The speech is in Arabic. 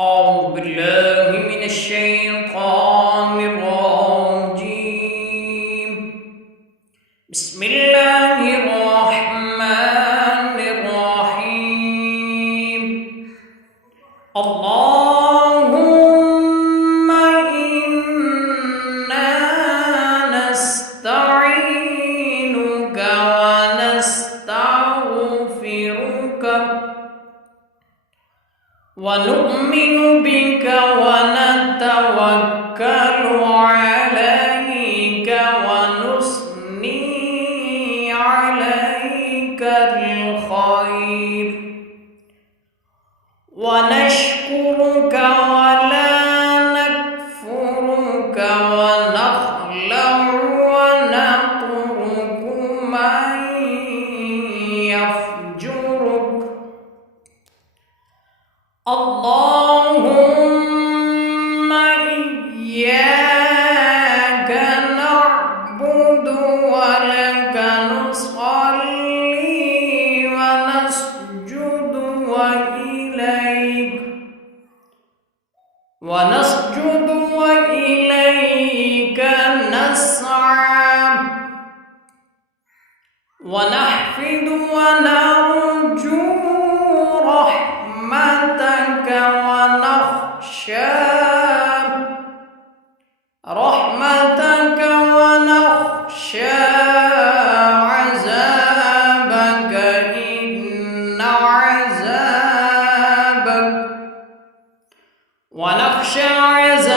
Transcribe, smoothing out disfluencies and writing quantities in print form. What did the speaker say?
أعوذ بالله من الشيطان الرجيم. بسم الله الرحمن الرحيم. اللهم إنا نستعينك ونستغفرك ونؤمن بك ونتوكل عليك ونثني عليك الخير ونشكرك ولا نكفرك ونخلع ونترك من يفجرك. اللهم إياك نعبد ولك نصلي ونسجد وإليك نسعى ونحفد ونرجو رحمتك ونخشى عذابك إن عذابك ونخشى عذابك